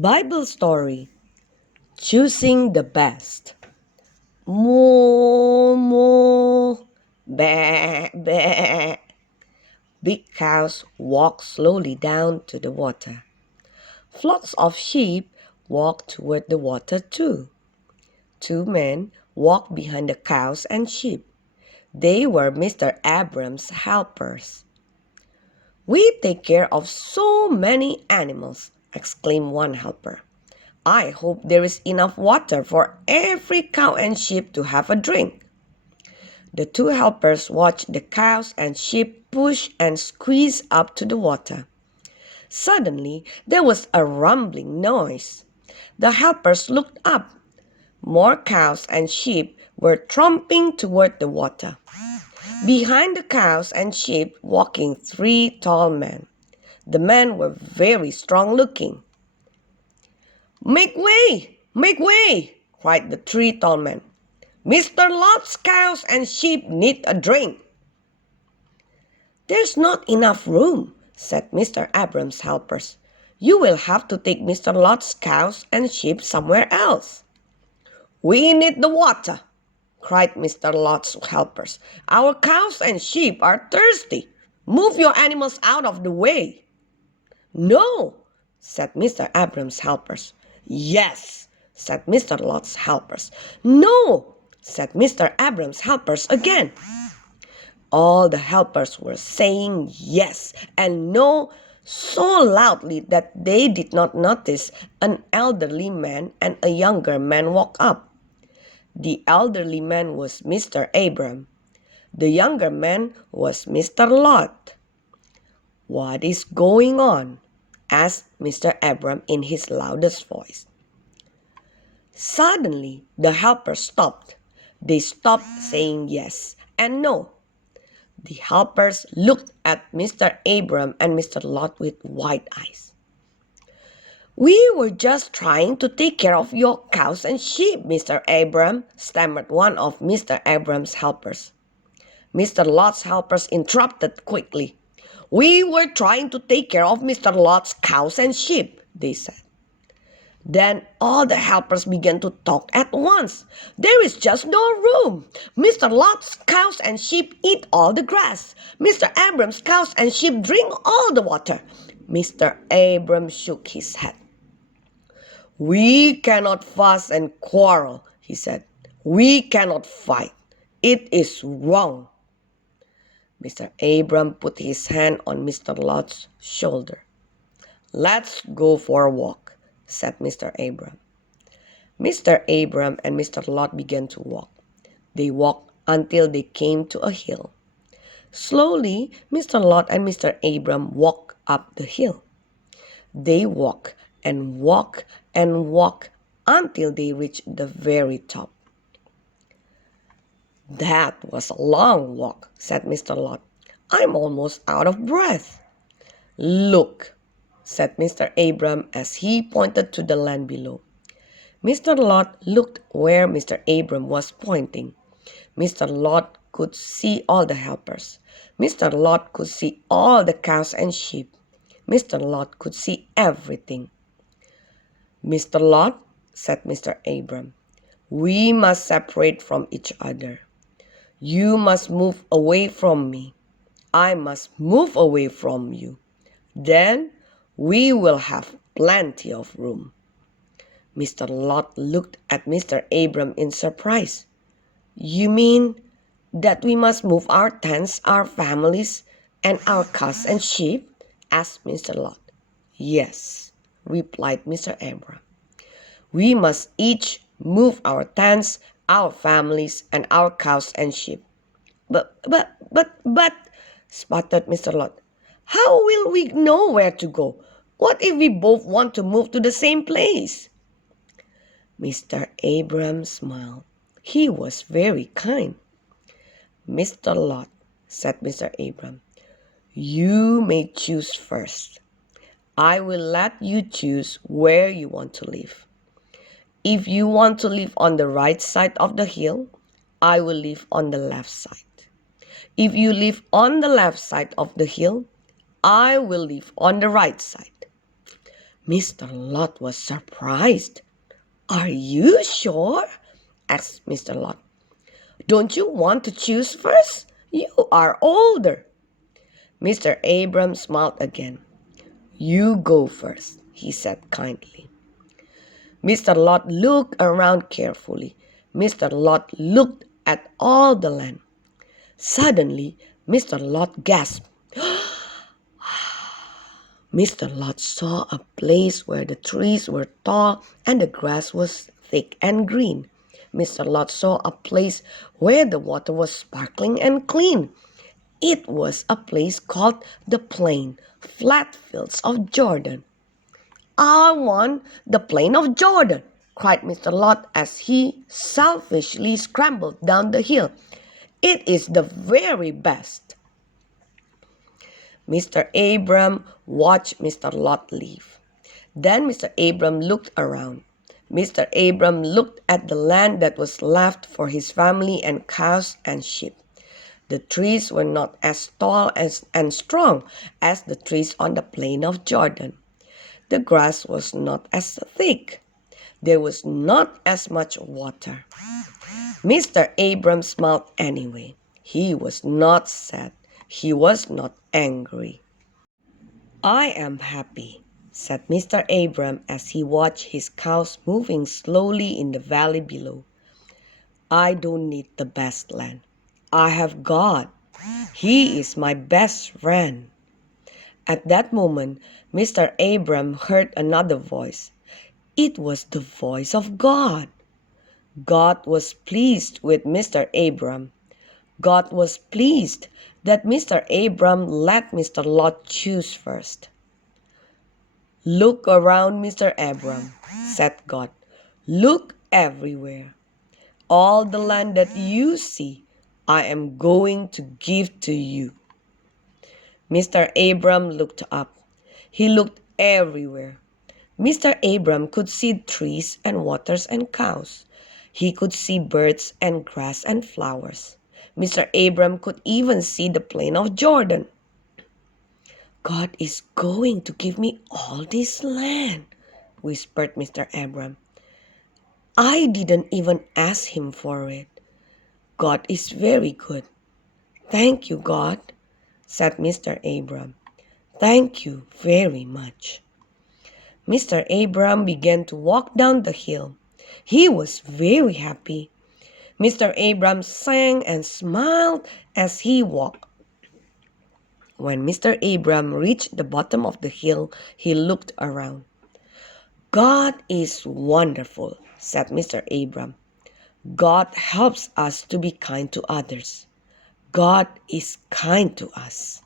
Bible story. Choosing the best. Moo, moo, ba, ba. Big cows walk slowly down to the water. Flocks of sheep walk toward the water too. Two men walked behind the cows and sheep. They were Mr. Abram's helpers. "We take care of so many animals," exclaimed one helper. "I hope there is enough water for every cow and sheep to have a drink." The two helpers watched the cows and sheep push and squeeze up to the water. Suddenly, there was a rumbling noise. The helpers looked up. More cows and sheep were tromping toward the water. Behind the cows and sheep walking three tall men. The men were very strong looking. "Make way! Make way!" cried the three tall men. "Mr. Lot's cows and sheep need a drink." "There's not enough room," said Mr. Abram's helpers. "You will have to take Mr. Lot's cows and sheep somewhere else." "We need the water," cried Mr. Lot's helpers. "Our cows and sheep are thirsty. Move your animals out of the way." "No," said Mr. Abram's helpers. "Yes," said Mr. Lot's helpers. "No," said Mr. Abram's helpers again. All the helpers were saying yes and no so loudly that they did not notice an elderly man and a younger man walk up. The elderly man was Mr. Abram. The younger man was Mr. Lot. "What is going on?" asked Mr. Abram in his loudest voice. Suddenly, the helpers stopped. They stopped saying yes and no. The helpers looked at Mr. Abram and Mr. Lot with wide eyes. "We were just trying to take care of your cows and sheep, Mr. Abram," stammered one of Mr. Abram's helpers. Mr. Lot's helpers interrupted quickly. "We were trying to take care of Mr. Lot's cows and sheep," they said. Then all the helpers began to talk at once. "There is just no room. Mr. Lot's cows and sheep eat all the grass. Mr. Abram's cows and sheep drink all the water." Mr. Abram shook his head. "We cannot fuss and quarrel," he said. "We cannot fight. It is wrong." Mr. Abram put his hand on Mr. Lot's shoulder. "Let's go for a walk," said Mr. Abram. Mr. Abram and Mr. Lot began to walk. They walked until they came to a hill. Slowly, Mr. Lot and Mr. Abram walked up the hill. They walked and walked and walked until they reached the very top. "That was a long walk," said Mr. Lot. "I'm almost out of breath." "Look," said Mr. Abram as he pointed to the land below. Mr. Lot looked where Mr. Abram was pointing. Mr. Lot could see all the helpers. Mr. Lot could see all the cows and sheep. Mr. Lot could see everything. "Mr. Lot," said Mr. Abram, "we must separate from each other. You must move away from me. I must move away from you. Then we will have plenty of room." Mr. Lot looked at Mr. Abram in surprise. "You mean that we must move our tents, our families, and our cows and sheep?" asked Mr. Lot. "Yes," replied Mr. Abram. "We must each move our tents, our families, and our cows and sheep." But, sputtered Mr. Lot, "how will we know where to go? What if we both want to move to the same place?" Mr. Abram smiled. He was very kind. "Mr. Lot," said Mr. Abram, "you may choose first. I will let you choose where you want to live. If you want to live on the right side of the hill, I will live on the left side. If you live on the left side of the hill, I will live on the right side." Mr. Lot was surprised. "Are you sure?" asked Mr. Lot. "Don't you want to choose first? You are older." Mr. Abram smiled again. "You go first," he said kindly. Mr. Lot looked around carefully. Mr. Lot looked at all the land. Suddenly, Mr. Lot gasped. Mr. Lot saw a place where the trees were tall and the grass was thick and green. Mr. Lot saw a place where the water was sparkling and clean. It was a place called the plain, flat fields of Jordan. "I want the plain of Jordan," cried Mr. Lot as he selfishly scrambled down the hill. "It is the very best." Mr. Abram watched Mr. Lot leave. Then Mr. Abram looked around. Mr. Abram looked at the land that was left for his family and cows and sheep. The trees were not as tall and strong as the trees on the plain of Jordan. The grass was not as thick. There was not as much water. Mr. Abram smiled anyway. He was not sad. He was not angry. "I am happy," said Mr. Abram as he watched his cows moving slowly in the valley below. "I don't need the best land. I have God. He is my best friend." At that moment, Mr. Abram heard another voice. It was the voice of God. God was pleased with Mr. Abram. God was pleased that Mr. Abram let Mr. Lot choose first. "Look around, Mr. Abram," said God. "Look everywhere. All the land that you see, I am going to give to you." Mr. Abram looked up. He looked everywhere. Mr. Abram could see trees and waters and cows. He could see birds and grass and flowers. Mr. Abram could even see the plain of Jordan. "God is going to give me all this land," whispered Mr. Abram. "I didn't even ask him for it. God is very good." "Thank you, God," said Mr. Abram. "Thank you very much." Mr. Abram began to walk down the hill. He was very happy. Mr. Abram sang and smiled as he walked. When Mr. Abram reached the bottom of the hill, he looked around. "God is wonderful," said Mr. Abram. "God helps us to be kind to others. God is kind to us."